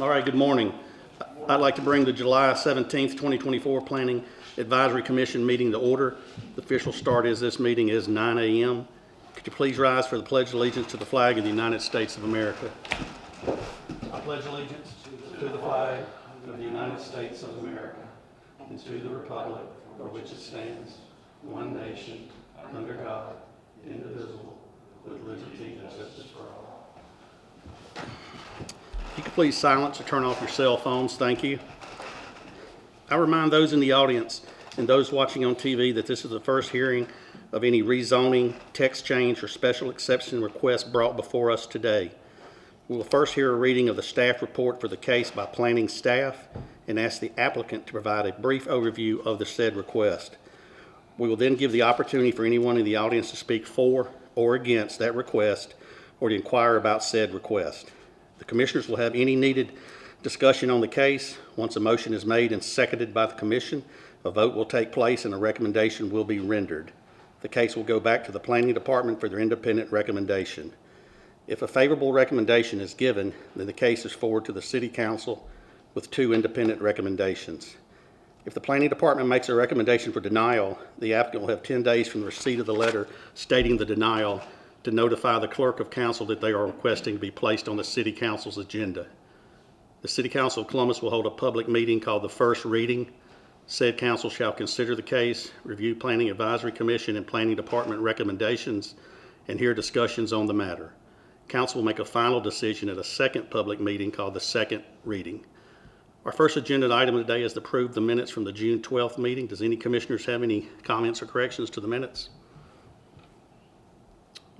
All right, good morning. I'd like to bring the July 17th, 2024 Planning Advisory Commission meeting to order. The official start is this meeting is 9 a.m. Could you please rise for the Pledge of Allegiance to the flag of the United States of America? I pledge allegiance to the flag of the United States of America and to the republic for which it stands, one nation, under God, indivisible, with liberty and justice for all. If you could please silence or turn off your cell phones, thank you. I remind those in the audience and those watching on TV that this is the first hearing of any rezoning, text change, or special exception request brought before us today. We will first hear a reading of the staff report for the case by planning staff and ask the applicant to provide a brief overview of the said request. We will then give the opportunity for anyone in the audience to speak for or against that request or to inquire about said request. The commissioners will have any needed discussion on the case. Once a motion is made and seconded by the commission, a vote will take place and a recommendation will be rendered. The case will go back to the planning department for their independent recommendation. If a favorable recommendation is given, then the case is forwarded to the city council with 2 independent recommendations. If the planning department makes a recommendation for denial, the applicant will have 10 days from the receipt of the letter stating the denial to notify the clerk of council that they are requesting to be placed on the city council's agenda. The City Council of Columbus will hold a public meeting called the first reading. Said council shall consider the case, review Planning Advisory Commission and Planning Department recommendations, and hear discussions on the matter. Council will make a final decision at a second public meeting called the second reading. Our first agenda item today is to approve the minutes from the June 12th meeting. Does any commissioners have any comments or corrections to the minutes?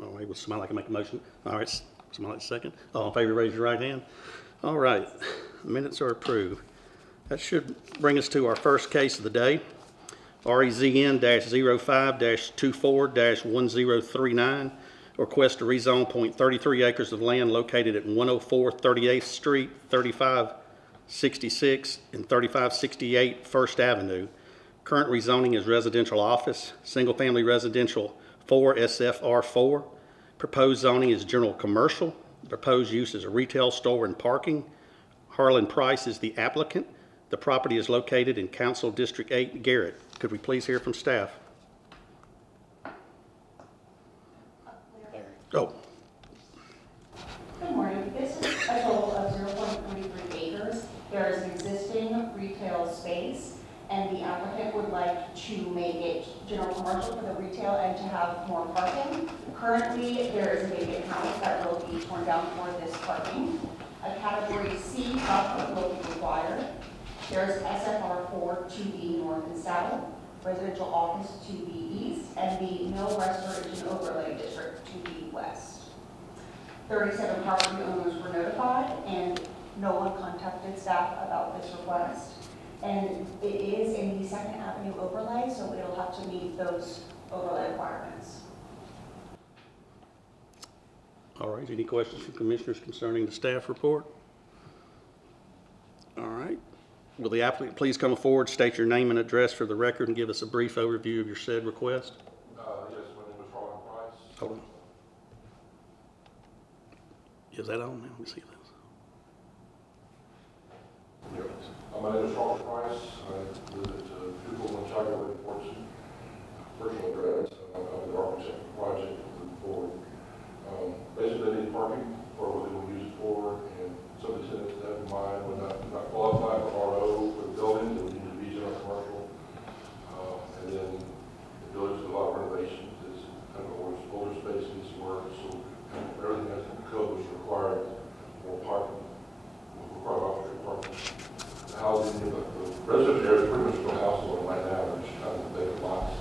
All right, would somebody like to make a motion? All right, somebody like to second? All in favor, raise your right hand. All right, the minutes are approved. That should bring us to our first case of the day, REZN-05-24-1039, request to rezone 0.33 acres of land located at 104 38th Street, 3566 and 3568 First Avenue. Current rezoning is residential office, single-family residential 4 SFR4. Proposed zoning is general commercial. The proposed use is a retail store and parking. Harlan Price is the applicant. The property is located in Council District 8, Garrett. Could we please hear from staff? Oh. Good morning. This is a total of 0.33 acres. There is an existing retail space, and the applicant would like to make it general commercial for the retail and to have more parking. Currently, there is a vacant house that will be torn down for this parking. A category C buffer will be required. There's SFR4 to the north and south, residential office to the east, and the no restoration overlay district to the west. 37 property owners were notified, and no one contacted staff about this request. And it is in the Second Avenue overlay, so it'll have to meet those overlay requirements. All right, any questions from commissioners concerning the staff report? All right. Will the applicant please come forward, state your name and address for the record, and give us a brief overview of your said request? Yes, my name is Harlan Price. Hold on. Is that on now? Let me see this. Yep. My name is Harlan Price. I live at 241 Chicago Way, Fortune. Personal address. I'm the architect of the project moving forward. Basically, they need parking for what they will use it for, and some of the tenants that have in mind would not qualify for RO for the building. They would need to be general commercial. And then the building's a lot of renovations. It's kind of older space needs some work, so everything that's in the code was required more parking, required off-street parking. The housing, the residential area is pretty much no houses on right now. They're just kind of vacant lots.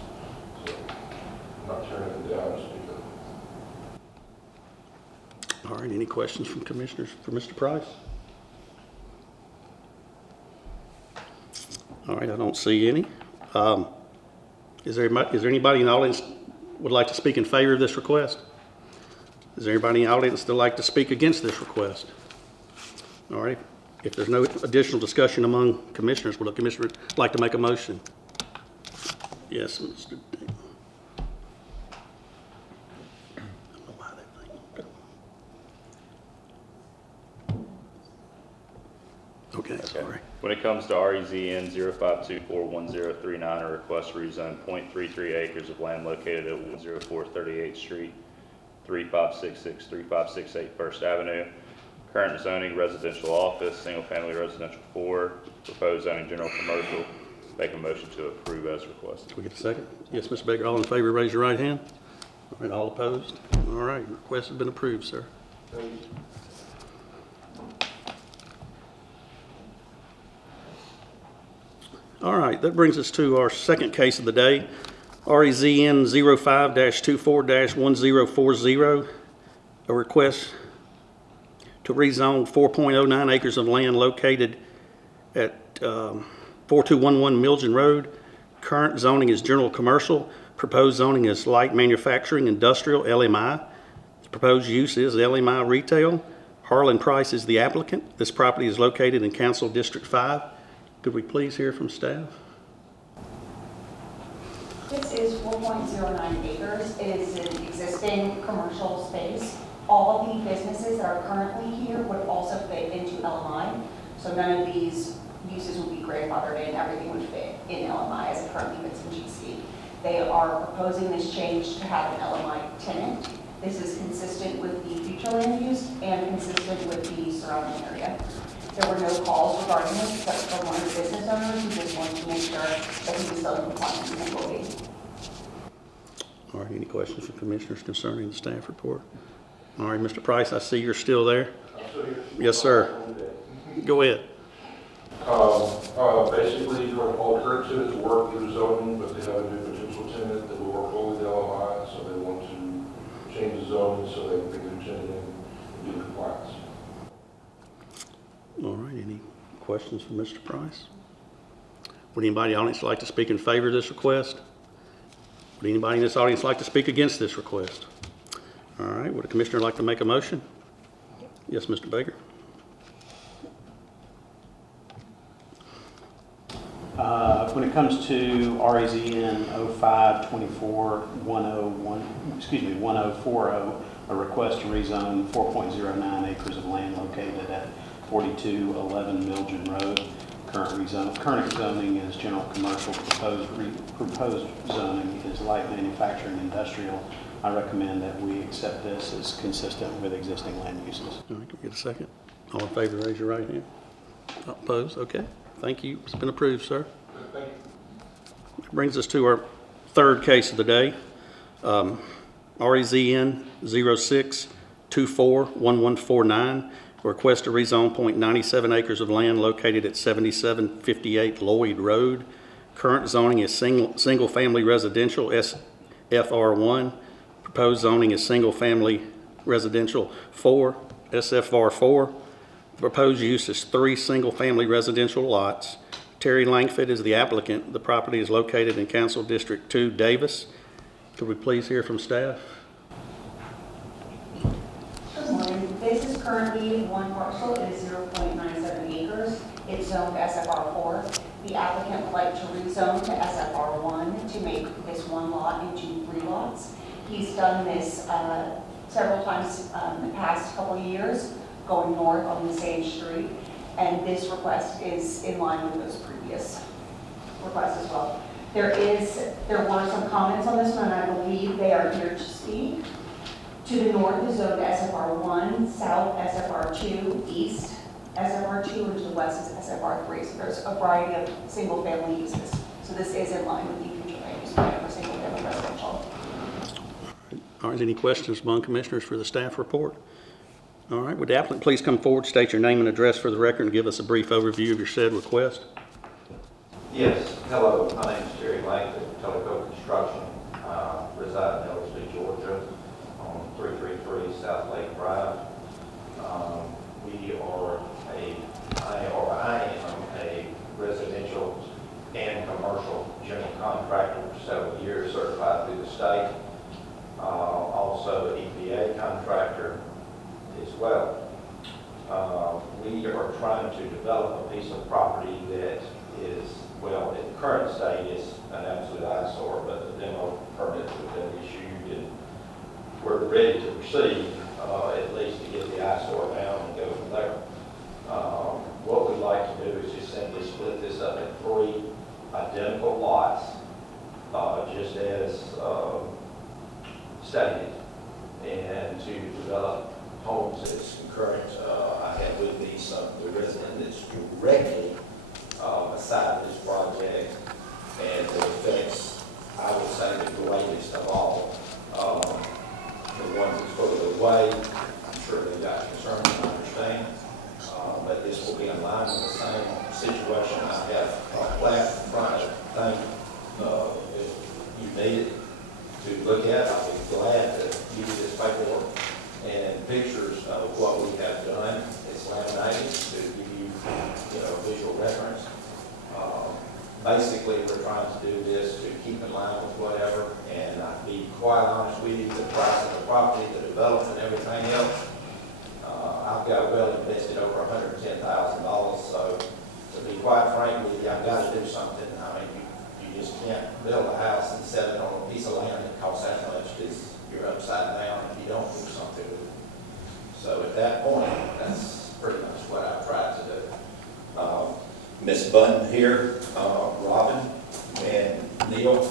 So I'm not tearing anything down, just because. All right, any questions from commissioners for Mr. Price? All right, I don't see any. Is there anybody in the audience would like to speak in favor of this request? Is there anybody in the audience that would like to speak against this request? All right, if there's no additional discussion among commissioners, would a commissioner like to make a motion? Yes, Mr. Okay, Okay. sorry. When it comes to REZN 05241039, a request to rezone .33 acres of land located at 104 38th Street, 3566, 3568 First Avenue. Current zoning residential office, single family residential 4, proposed zoning general commercial. Make a motion to approve as requested. Can we get a second? Yes, Mr. Baker, all in favor, raise your right hand. All right, all opposed? All right, request has been approved, sir. Thank you. All right, that brings us to our second case of the day, REZN 05-24-1040, a request to rezone 4.09 acres of land located at 4211 Milton Road. Current zoning is general commercial. Proposed zoning is light manufacturing, industrial, LMI. The proposed use is LMI retail. Harlan Price is the applicant. This property is located in Council District 5. Could we please hear from staff? This is 4.09 acres. It is an existing commercial space. All of the businesses that are currently here would also fit into LMI. So none of these uses would be grandfathered in. Everything would fit in LMI as it currently fits in GC. They are proposing this change to have an LMI tenant. This is consistent with the future land use and consistent with the surrounding area. There were no calls regarding this except for one of the business owners who just wanted to make sure that he was still in compliance with the code. All right, any questions from commissioners concerning the staff report? All right, Mr. Price, I see you're still there. I'm still here. Yes, sir. Go ahead. Basically, doing all current tenants work through zoning, but they have a new potential tenant that will work fully with LMI, so they want to change the zoning so they can bring their tenant in and do compliance. All right, any questions from Mr. Price? Would anybody in the audience like to speak in favor of this request? Would anybody in this audience like to speak against this request? All right, would a commissioner like to make a motion? Yes, Mr. Baker. When it comes to REZN 05-24-1040, a request to rezone 4.09 acres of land located at 4211 Milton Road. Current zoning is general commercial. Proposed zoning is light manufacturing industrial. I recommend that we accept this as consistent with existing land uses. All right, can we get a second? All in favor, raise your right hand. Opposed? Okay, thank you. It's been approved, sir. Thank you. That brings us to our third case of the day. REZN 06-24-1149, a request to rezone .97 acres of land located at 7758 Lloyd Road. Current zoning is single-family residential, SFR1. Proposed zoning is single-family residential 4, SFR4. The proposed use is 3 single-family residential lots. Terry Langford is the applicant. The property is located in Council District 2, Davis. Could we please hear from staff? Good morning. This is currently one parcel. It is 0.97 acres. It's zoned SFR4. The applicant would like to rezone to SFR1 to make this one lot into 3 lots. He's done this several times in the past couple of years, going north on the same street, and this request is in line with those previous requests as well. There were some comments on this one, and I believe they are here to speak. To the north is zoned SFR1, south SFR2, east SFR2, and to the west is SFR3. So there's a variety of single-family uses. So this is in line with the future land use plan for single-family residential. All right, any questions among commissioners for the staff report? All right, would the applicant please come forward, state your name and address for the record, and give us a brief overview of your said request? Yes, hello, my name is Terry Langford, Teleco Construction, reside in Ellerslie, Georgia, on 333 South Lake Drive. I am a residential and commercial general contractor for several years, certified through the state. Also an EPA contractor as well. We are trying to develop a piece of property that is, well, at the current state is an absolute eyesore, but the demo permit has been issued and we're ready to proceed, at least to get the eyesore down and go from there. What we'd like identical lots, just as stated, and to develop homes as concurrent. I have with me the resident that's directly beside this project, and it affects, I would say, the greatest of all. The ones that's further away, I'm sure they've got concerns, I understand, but this will be in line with the same situation. I have a plat in front of the thing, if you need it to look at, I'll be glad to give you this paperwork and pictures of what we have done. It's laminated to give you, visual reference. Basically, we're trying to do this to keep in line with whatever, and I'll be quite honest with you, the price of the property, the development, everything else, I've got well invested over $110,000, so to be quite frank with you, I've got to do something. I mean, you just can't build a house and set it on a piece of land that costs that much, because you're upside down if you don't do something with it. So at that point, that's pretty much what I've tried to do. Miss Button here, Robin, and Neil,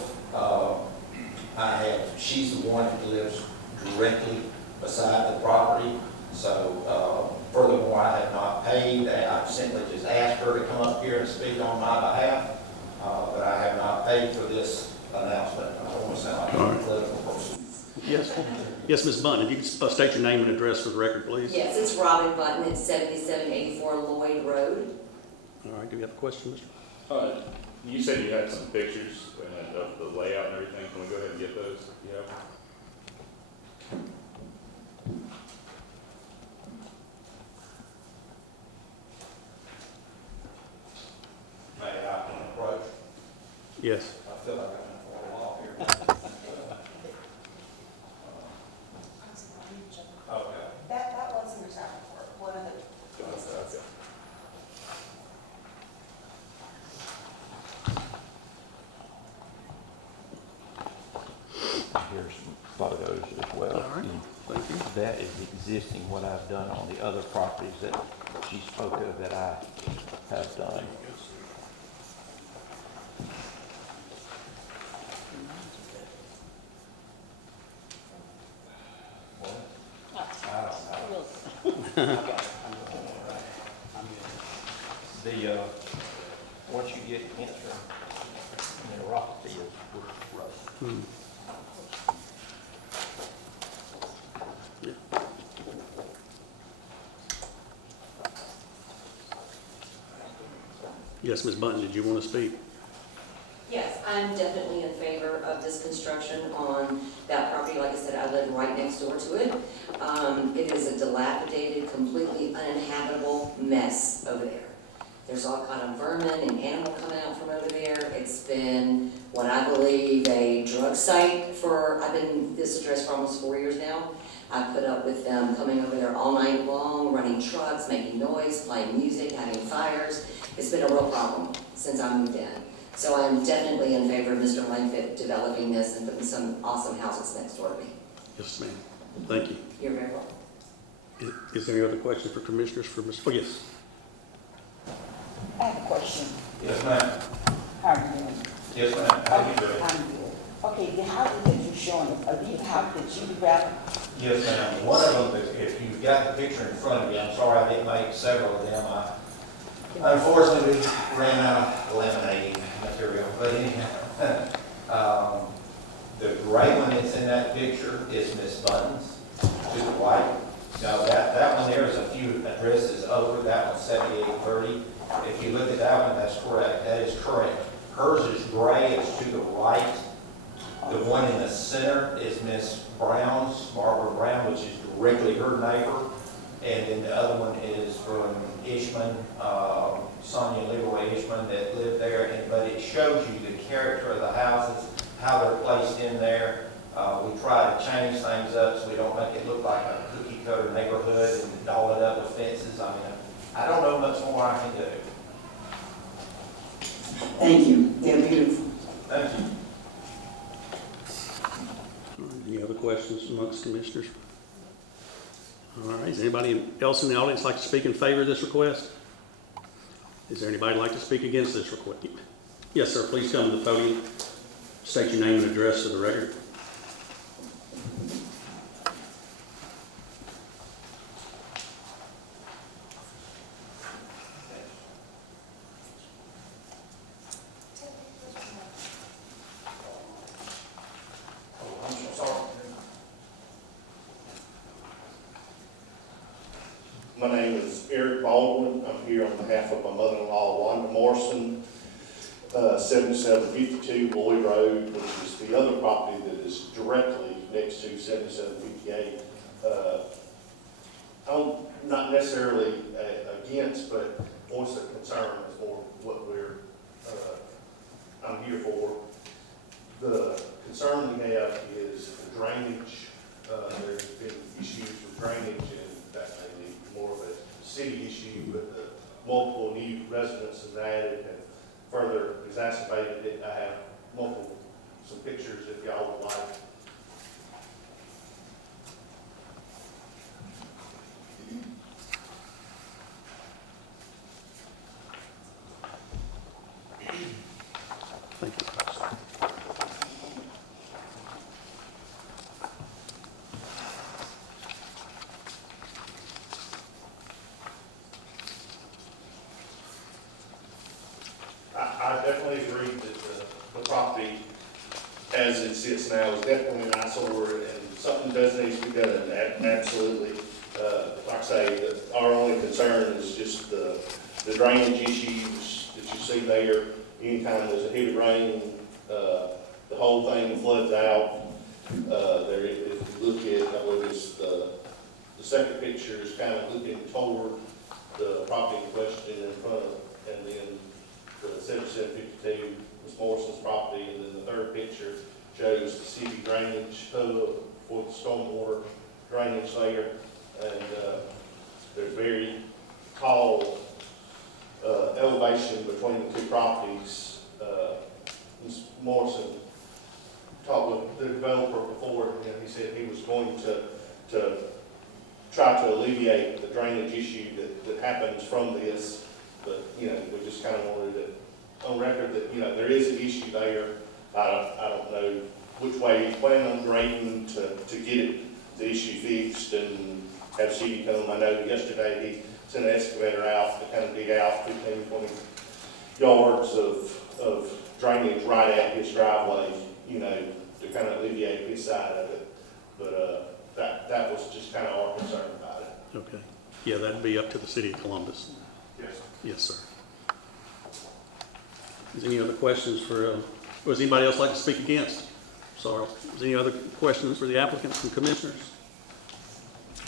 she's the one that lives directly beside the property. So furthermore, I have not paid. I simply just asked her to come up here and speak on my behalf, but I have not paid for this announcement. I don't want to sound like a political person. Yes. Yes, Ms. Bunn, if you could state your name and address for the record, please. Yes, it's Robin Button at 7784 Lloyd Road. All right, do we have a question, Mr.? You said you had some pictures of the layout and everything. Can we go ahead and get those? Yeah. May I approach? Yes. I feel like I'm in a law here. Okay. That was in your staff report, one of the. Okay. Here's some photos as well. All right, thank you. That is existing, what I've done on the other properties that she spoke of that I have done. Once you get cancer, neuropathy is rough. Yes, Ms. Bunton, did you want to speak? Yes, I'm definitely in favor of this construction on that property. Like I said, I live right next door to it. It is a dilapidated, completely uninhabitable mess over there. There's all kind of vermin and animal coming out from over there. It's been what I believe a drug site for, I've been in this address for almost 4 years now. I've put up with them coming over there all night long, running trucks, making noise, playing music, having fires. It's been a real problem since I moved in. So I'm definitely in favor of Mr. Langford developing this and putting some awesome houses next door to me. Yes, ma'am. Thank you. You're very welcome. Is there any other questions for commissioners for Ms.? Oh, yes. I have a question. Yes, ma'am. How are you doing? Yes, ma'am. How you doing? I'm good. Okay, the houses that you're showing, are these houses that you developed? Yes, ma'am. One of them, if you've got the picture in front of you, I'm sorry I didn't make several of them. Unfortunately, we ran out of laminating material, but anyhow, the gray one that's in that picture is Miss Button's to the white. Now, that one there is a few addresses over. That one's 7830. If you look at that one, that's correct. That is correct. Hers is gray. It's to the right. The one in the center is Miss Brown's, Barbara Brown, which is directly her neighbor. And then the other one is from Ishman, Sonia Leroy Ishman that lived there. But it shows you the character of the houses, how they're placed in there. We try to change things up so we don't make it look like a cookie cutter neighborhood and doll it up with fences. I mean, I don't know much more I can do. Thank you. They're beautiful. Thank you. Any other questions amongst commissioners? All right, is anybody else in the audience like to speak in favor of this request? Is there anybody like to speak against this request? Yes, sir. Please come to the podium. State your name and address to the record. My name is Eric Baldwin. I'm here on behalf of my mother-in-law, Wanda Morrison, 7752 Boyd Road, which is the other property that is directly next to 7758. I'm not necessarily against, but voice of concern is more what I'm here for. The concern we have is the drainage. There's been issues with drainage, and that may be more of a city issue, but the multiple new residents have added and further exacerbated it. I have some pictures if y'all would like. Thank you. I definitely agree that the property as it sits now is definitely an eyesore, and something does need to be done. Absolutely. Like I say, our only concern is just the drainage issues that you see there. Anytime there's a heavy rain, the whole thing floods out. There, if you look at, I believe it's the second picture is kind of looking toward the property in question in front of, and then the 7752, Ms. Morrison's property, and then the third picture shows the city drainage for the stormwater drainage there. And there's very tall elevation between the two properties. Ms. Morrison talked with the developer before, and he said he was going to try to alleviate the drainage issue that happens from this. But, we just kind of wanted it on record that, there is an issue there. I don't know which way he's planning on grading to get the issue fixed and have city come. I know yesterday he sent an excavator out to kind of dig out 15, 20 yards of drainage right at his driveway, to kind of alleviate his side of it. But that was just kind of our concern about it. Okay. Yeah, that'd be up to the city of Columbus. Yes. Yes, sir. Is any other questions for, or does anybody else like to speak against? Sorry. Is any other questions for the applicants and commissioners?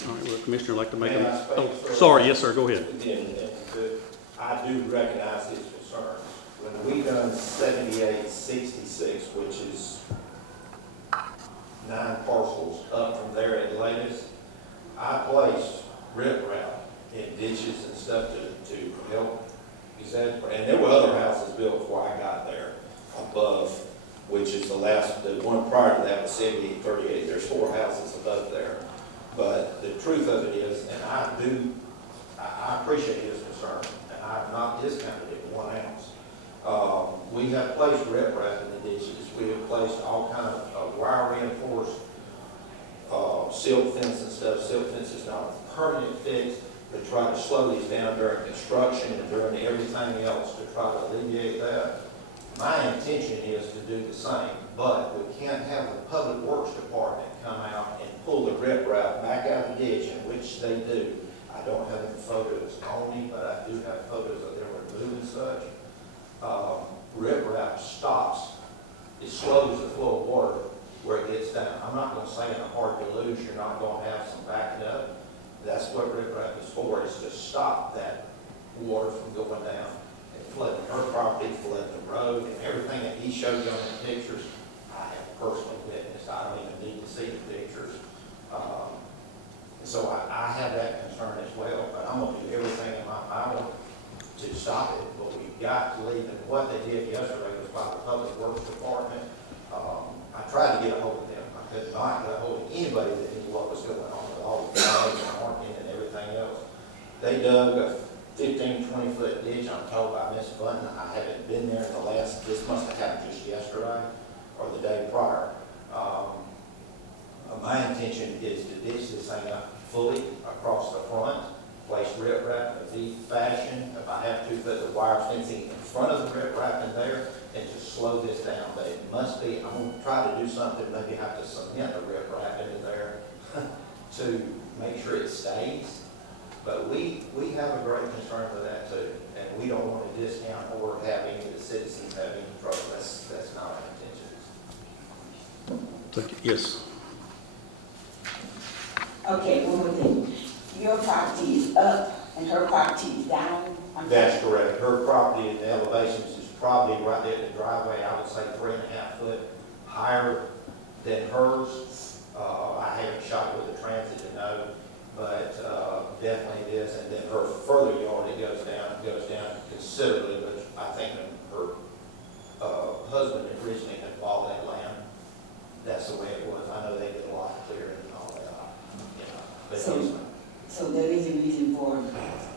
All right, well, the commissioner would like to make May I a, speak oh, for- sorry, yes, sir, go ahead. I do recognize his concerns. When we done 7866, which is 9 parcels up from there at the latest, I placed riprap in ditches and stuff to help. And there were other houses built before I got there above, which is the one prior to that was 7838. There's 4 houses above there. But the truth of it is, and I appreciate his concern, and I have not discounted it 1 ounce. We have placed riprap in the ditches. We have placed all kind of wire reinforced silk fence and stuff. Silk fence is not a permanent fix. They try to slow these down during construction and during everything else to try to alleviate that. My intention is to do the same, but we can't have the public works department come out and pull the riprap back out of the ditch, in which they do. I don't have any photos on me, but I do have photos of them removing such. Riprap stops. It slows the flow of water where it gets down. I'm not going to say in a hard deluge you're not going to have some backing up. That's what riprap is for, is to stop that water from going down and flooding her property, flooding the road, and everything that he showed you on the pictures, I have personally witnessed. I don't even need to see the pictures. So I have that concern as well, but I'm going to do everything in my power to stop it. But we've got to leave it. What they did yesterday was by the Public Works Department. I tried to get a hold of them. I could not get a hold of anybody that knew what was going on with all the flags and marking and everything else. They dug 15, 20-foot ditch, I'm told by Miss Button, I haven't been there in the last, this must have happened just yesterday or the day prior. My intention is to ditch this thing up fully across the front, place riprap in a V fashion. If I have to, put the wire fencing in front of the riprap in there and to slow this down. But it must be, I'm going to try to do something, maybe have to cement the riprap into there to make sure it stays. But we have a great concern with that too, and we don't want to discount or have any of the citizens have any trouble. That's not our intention. Thank you. Yes. Okay, one more thing. Your property is up and her property is down. That's correct. Her property at the elevations is probably right there at the driveway, I would say 3.5 foot higher than hers. I haven't shot with the transit to know, but definitely it is. And then her further yard, it goes down considerably, but I think her husband originally had bought that land. That's the way it was. I know they did a lot of clearing and all that, you know. But So there is a reason for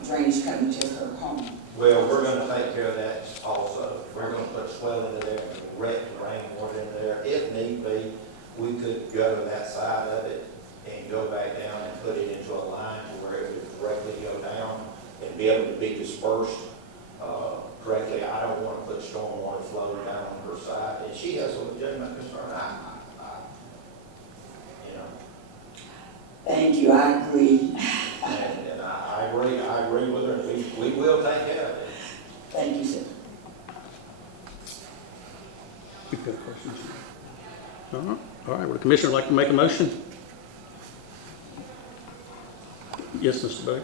drainage coming to her home. well, we're gonna take care of that also. We're gonna put swell into there, and direct rainwater in there. If need be, we could go to that side of it and go back down and put it into a line to where it would directly go down and be able to be dispersed correctly. I don't wanna put stormwater flowing down on her side. And she has a legitimate concern. You know, Thank you, I agree. and I agree with her. We will take care of it. Thank you, sir. You've got questions? All right. Would the commissioner like to make a motion? Yes, Mr. Beck.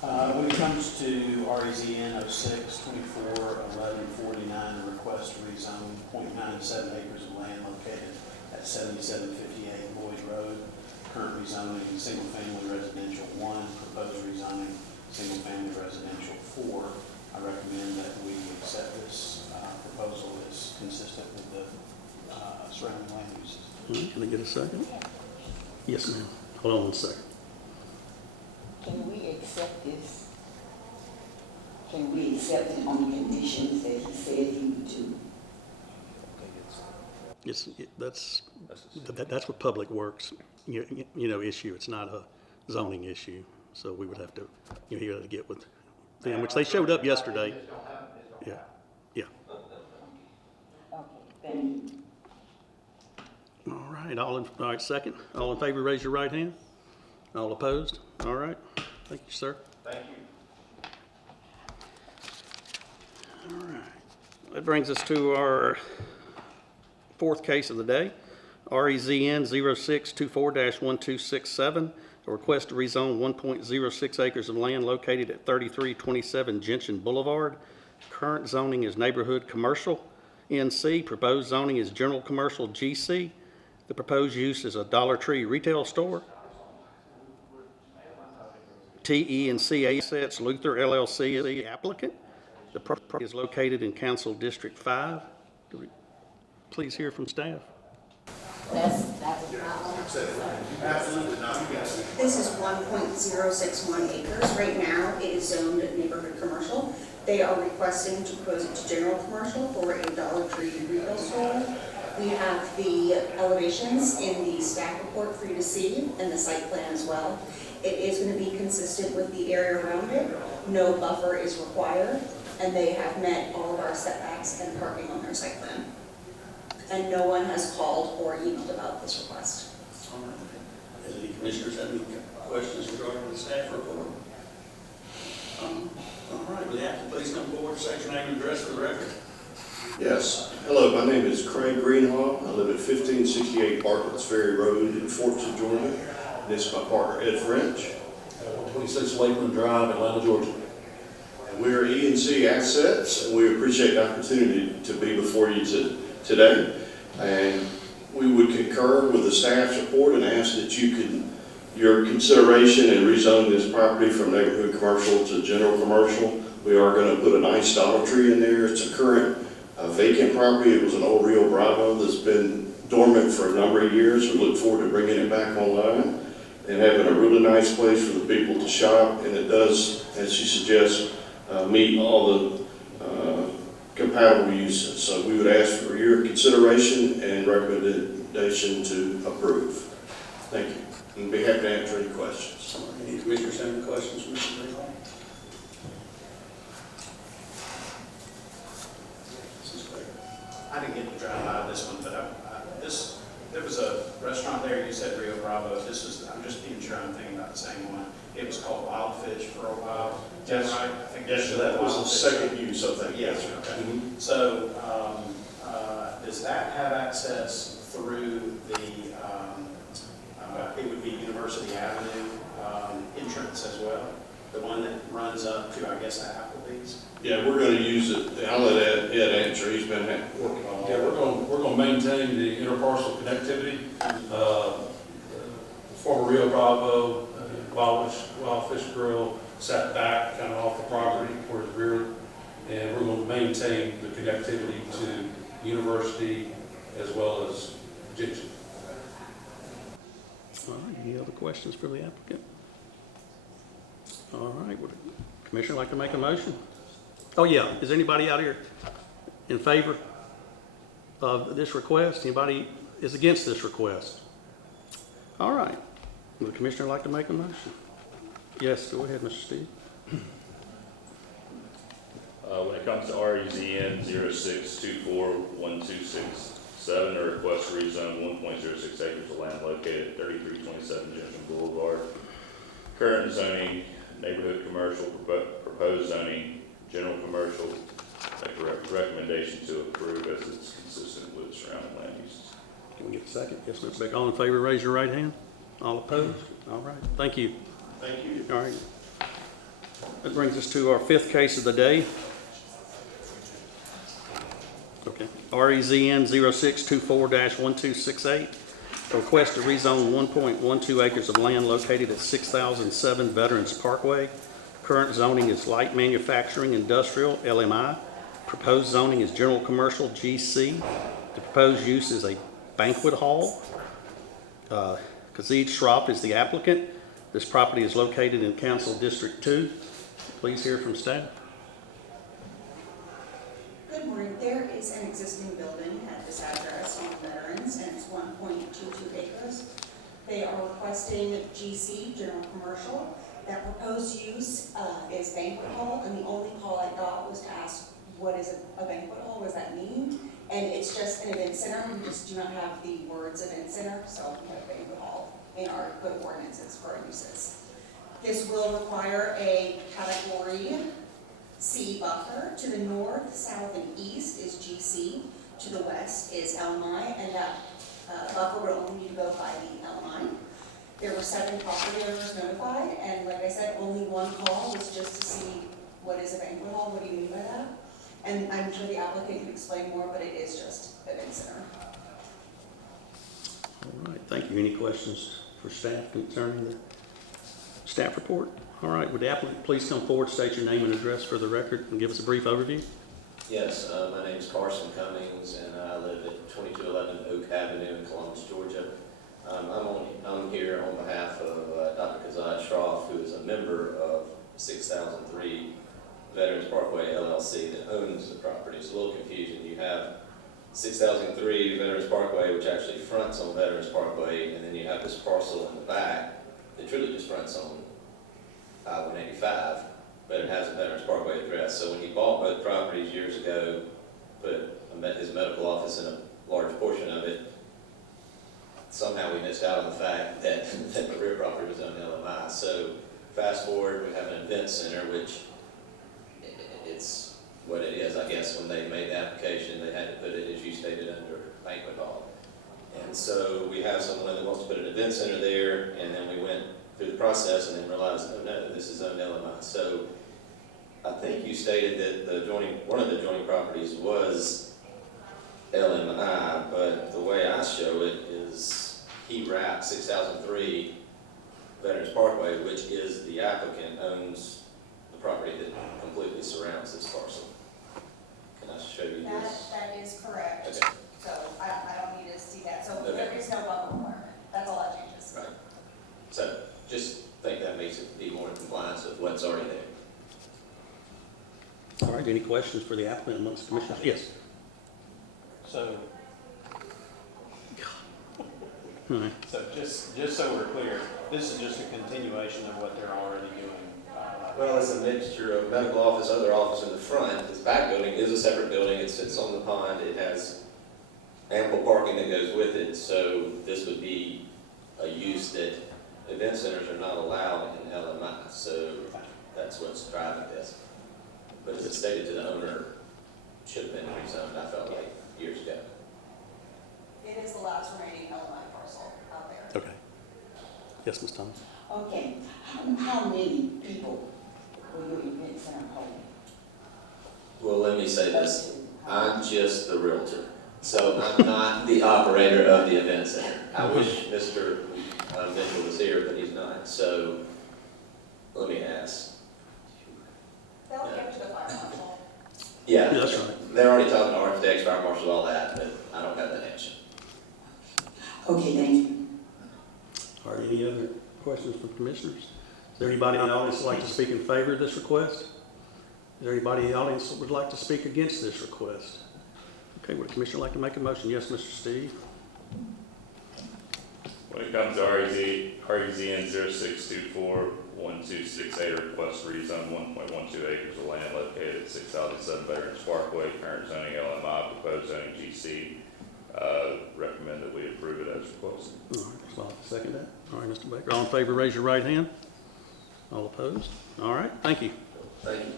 When it comes to REZN 06-24-1149, the request to rezone 0.97 acres of land located at 7758 Boyd Road, current rezoning single-family residential 1, proposed rezoning single-family residential 4. I recommend that we accept this proposal as consistent with the surrounding land uses. All right, can I get a second? Yes, ma'am. Hold on one second. Can we accept this? Can we accept it on the conditions that he said he would do? That's what Public Works, issue. It's not a zoning issue. So we would have to, you have to get with them, which they showed up yesterday. Yeah, yeah. Okay, thank you. All right, second. All in favor, raise your right hand. All opposed? All right. Thank you, sir. Thank you. All right. That brings us to our fourth case of the day. REZN 0624-1267, a request to rezone 1.06 acres of land located at 3327 Gentian Boulevard. Current zoning is neighborhood commercial NC. Proposed zoning is general commercial GC. The proposed use is a Dollar Tree retail store. TE&C Assets Luther LLC is the applicant. The property is located in Council District 5. Please hear from staff. This is 1.061 acres. Right now, it is zoned neighborhood commercial. They are requesting to propose it to general commercial for a Dollar Tree retail store. We have the elevations in the staff report for you to see and the site plan as well. It is going to be consistent with the area around it. No buffer is required, and they have met all of our setbacks and parking on their site plan. And no one has called or emailed about this request. All right. Does any commissioners have any questions regarding the staff report? All right, with that, please come forward, state your name and address for the record. Yes. Hello, my name is Craig Greenhaw. I live at 1568 Bartlett's Ferry Road in Fortune, Georgia. This is my partner, Ed French. 126 Lakeland Drive, Atlanta, Georgia. And we are E&C Assets, and we appreciate the opportunity to be before you today. And we would concur with the staff's report and ask that your consideration in rezoning this property from neighborhood commercial to general commercial. We are going to put a nice Dollar Tree in there. It's a current vacant property. It was an old Rio Bravo that's been dormant for a number of years. We look forward to bringing it back online and having a really nice place for the people to shop. And it does as she suggests, meet all the compatible uses. So we would ask for your consideration and recommendation to approve. Thank you. And be happy to answer any questions. Any commissioners have any questions, Mr. Greenlaw? I didn't get to drive by this one, but there was a restaurant there, you said Rio Bravo. I'm just being sure I'm thinking about the same one. It was called Wild Fish for a while. Is that right? I think Yes, that was the second use, I think. Yes, okay. So, does that have access through the, it would be University Avenue entrance as well? The one that runs up to, I guess, the Applebee's? Yeah, we're going to use it. I'll let Ed answer. He's been working on all Yeah, that. we're gonna maintain the interparcel connectivity. Former Rio Bravo, Wild Fish Grill sat back kind of off the property towards the rear, and we're gonna maintain the connectivity to University as well as Gitchen. All right, any other questions for the applicant? All right, would the commissioner like to make a motion? Oh, yeah, is anybody out here in favor of this request? Anybody is against this request? All right, would the commissioner like to make a motion? Yes, go ahead, Mr. Steve. When it comes to REZN 06241267, a request to rezone 1.06 acres of land located at 3327 Gentry Boulevard. Current zoning, neighborhood commercial, proposed zoning, general commercial. Make a recommendation to approve as it's consistent with surrounding land uses. Can we get a second? Yes, Mr. Beck. All in favor, raise your right hand. All opposed? All right, thank you. Thank you. All right. That brings us to our fifth case of the day. Okay. REZN 0624-1268. A request to rezone 1.12 acres of land located at 6007 Veterans Parkway. Current zoning is light manufacturing industrial, LMI. Proposed zoning is general commercial, GC. The proposed use is a banquet hall. Kazid Schropp is the applicant. This property is located in Council District 2. Please hear from staff. Good morning. There is an existing building at this address on Veterans, and it's 1.22 acres. They are requesting GC, general commercial. That proposed use is banquet hall, and the only call I got was to ask, what is a banquet hall? What does that mean? And it's just an event center. We just do not have the words event center, so we have banquet hall in our code ordinances for our uses. This will require a category C buffer. To the north, south, and east is GC. To the west is LMI, and that buffer will only need to go by the LMI. There were 7 property owners notified, and like I said, only one call was just to see what is a banquet hall, what do you mean by that? And I'm sure the applicant can explain more, but it is just an event center. All right, thank you. Any questions for staff concerning the staff report? All right, would the applicant please come forward, state your name and address for the record, and give us a brief overview? Yes, my name is Carson Cummings, and I live at 2211 Oak Avenue in Columbus, Georgia. I'm here on behalf of Dr. Kazad Shroff, who is a member of 6003 Veterans Parkway LLC that owns the property. It's a little confusing. You have 6003 Veterans Parkway, which actually fronts on Veterans Parkway, and then you have this parcel in the back that truly just fronts on I-185, but it has a Veterans Parkway address. So when he bought both properties years ago, put his medical office in a large portion of it, somehow we missed out on the fact that the rear property was on LMI. So fast forward, we have an event center, which it's what it is. I guess when they made the application, they had to put it, as you stated, under banquet hall. And so we have someone that wants to put an event center there, and then we went through the process and then realized, oh no, this is owned LMI. So I think you stated that one of the adjoining properties was LMI, but the way I show it is he wrapped 6003 Veterans Parkway, which is the applicant owns the property that completely surrounds this parcel. Can I show you this? That is correct. Okay. So I don't need to see that. So Okay. there is no buffer requirement. That's all that changes. Right. So just think that makes it be more in compliance with what's already there. any questions for the applicant amongst the commissioners? Yes. So, All right. so just so we're clear, this is just a continuation of what they're already doing. Well, it's a mixture of medical office, other office in the front. This back building is a separate building. It sits on the pond. It has ample parking that goes with it. So this would be a use that event centers are not allowed in LMI. So that's what's driving this. But as it stated to the owner, should have been rezoned, I felt like, years ago. It is the last remaining LMI parcel out there. Okay. Yes, Ms. Thomas? Okay, how many people will your event center hold? Well, let me say this. I'm just the realtor. So I'm not the operator of the event center. I wish Mr. Mitchell was here, but he's not. So let me ask. They'll give to the fire marshal. Yeah, Yeah, that's right. they're already talking to architects, fire marshals, all that, but I don't have that answer. Okay, thank you. Are there any other questions from commissioners? Is there anybody in the audience who'd like to speak in favor of this request? Is there anybody in the audience that would like to speak against this request? Okay, would the commissioner like to make a motion? Yes, Mr. Steve? When it comes to REZN 06241268, request to rezone 1.12 acres of land located at 6007 Veterans Parkway, current zoning LMI, proposed zoning GC. Recommend that we approve it as requested. All right, so I'll second that. All right, Mr. Baker. All in favor, raise your right hand. All opposed? All right, thank you. Thank you.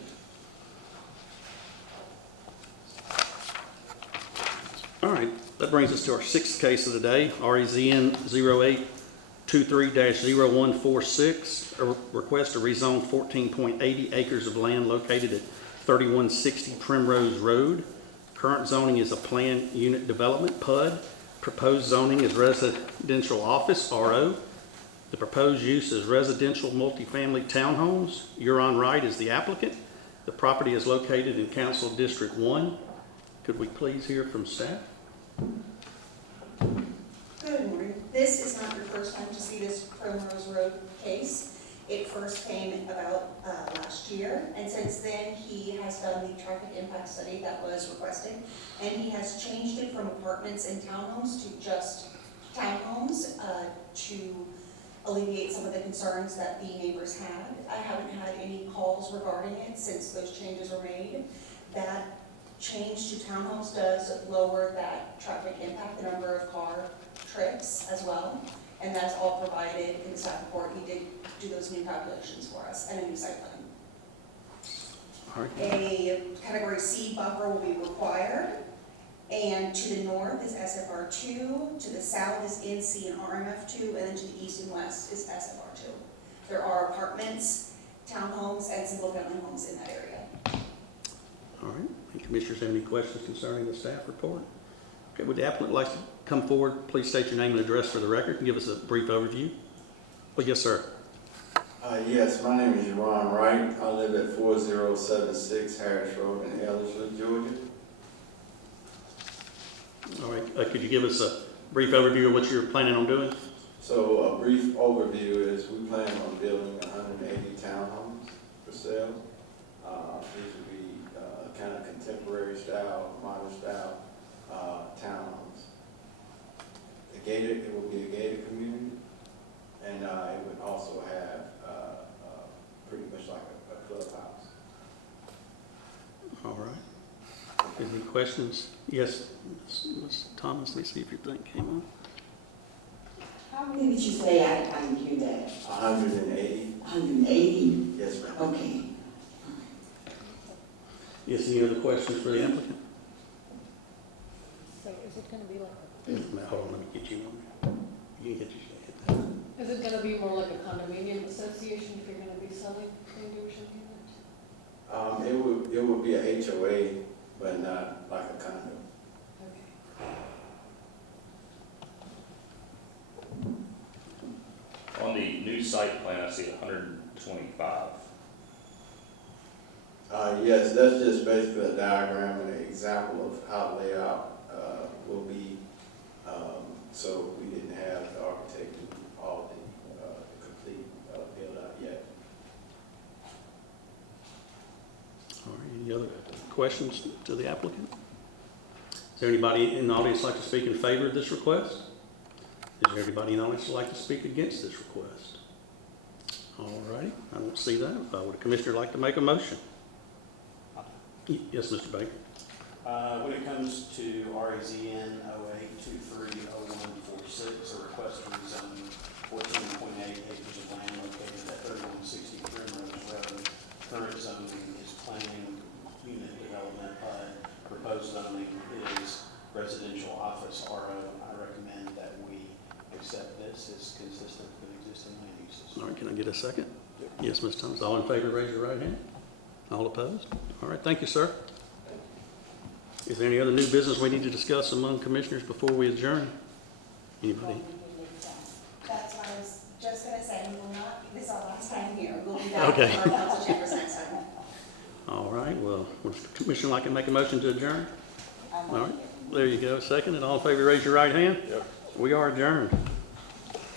All right, that brings us to our sixth case of the day, REZN 0823-0146, a request to rezone 14.80 acres of land located at 3160 Primrose Road. Current zoning is a planned unit development, PUD. Proposed zoning is residential office, RO. The proposed use is residential multifamily townhomes. You're on right as the applicant. The property is located in Council District 1. Could we please hear from staff? Good morning. This is not your first time to see this Primrose Road case. It first came about last year, and since then, he has done the traffic impact study that was requested, and he has changed it from apartments and townhomes to just townhomes to alleviate some of the concerns that the neighbors had. I haven't had any calls regarding it since those changes were made. That change to townhomes does lower that traffic impact, the number of car trips as well, and that's all provided in the staff report. He did do those new calculations for us and a new site plan. All right. A category C buffer will be required, and to the north is SFR2, to the south is NC and RMF2, and then to the east and west is SFR2. There are apartments, townhomes, and single-family homes in that area. All right. Any commissioners have any questions concerning the staff report? Okay, would the applicant like to come forward? Please state your name and address for the record and give us a brief overview. Well, yes, sir. Yes, my name is Ron Wright. I live at 4076 Harris Road in Ellerslie, Georgia. All right. Could you give us a brief overview of what you're planning on doing? So a brief overview is we plan on building 180 townhomes for sale. These would be kind of contemporary style, modern style townhomes. It will be a gated community, and it would also have pretty much like a clubhouse. All right. Any questions? Yes, Ms. Thomas, let me see if your thing came on. How many did you say? I didn't hear that. 180? 180? Yes, ma'am. Okay. Yes, any other questions for the applicant? So is it gonna be like, Hold on, let me get you on there. You can get your is it gonna be more like a condominium association if you're gonna be selling condominium units? It would be a HOA, but not like a condo. Okay. On the new site plan, I see 125. Yes, that's just basically a diagram and an example of how the layout will be. So we didn't have the architect do all the complete build out yet. All right, any other questions to the applicant? Is there anybody in the audience like to speak in favor of this request? Is there anybody in the audience who would like to speak against this request? All righty, I don't see that. Would a commissioner like to make a motion? Yes, Mr. Baker. When it comes to RAZN 08230146, a request to rezone 14.8 acres of land located at 3160 Primrose Road. Current zoning is planning unit development, but proposed zoning is residential office RO. I recommend that we accept this as consistent with existing land uses. All right, can I get a second? Yes, Ms. Thomas. All in favor, raise your right hand. All opposed? All right, thank you, sir. Is there any other new business we need to discuss among commissioners before we adjourn? Anybody? That's what I was just gonna say, we will not, this is our last time here, we'll be back Okay. for our council chambers next time. All right, well, would the commissioner like to make a motion to adjourn? All right, there you go. Second, and all in favor, raise your right hand. Yep. We are adjourned.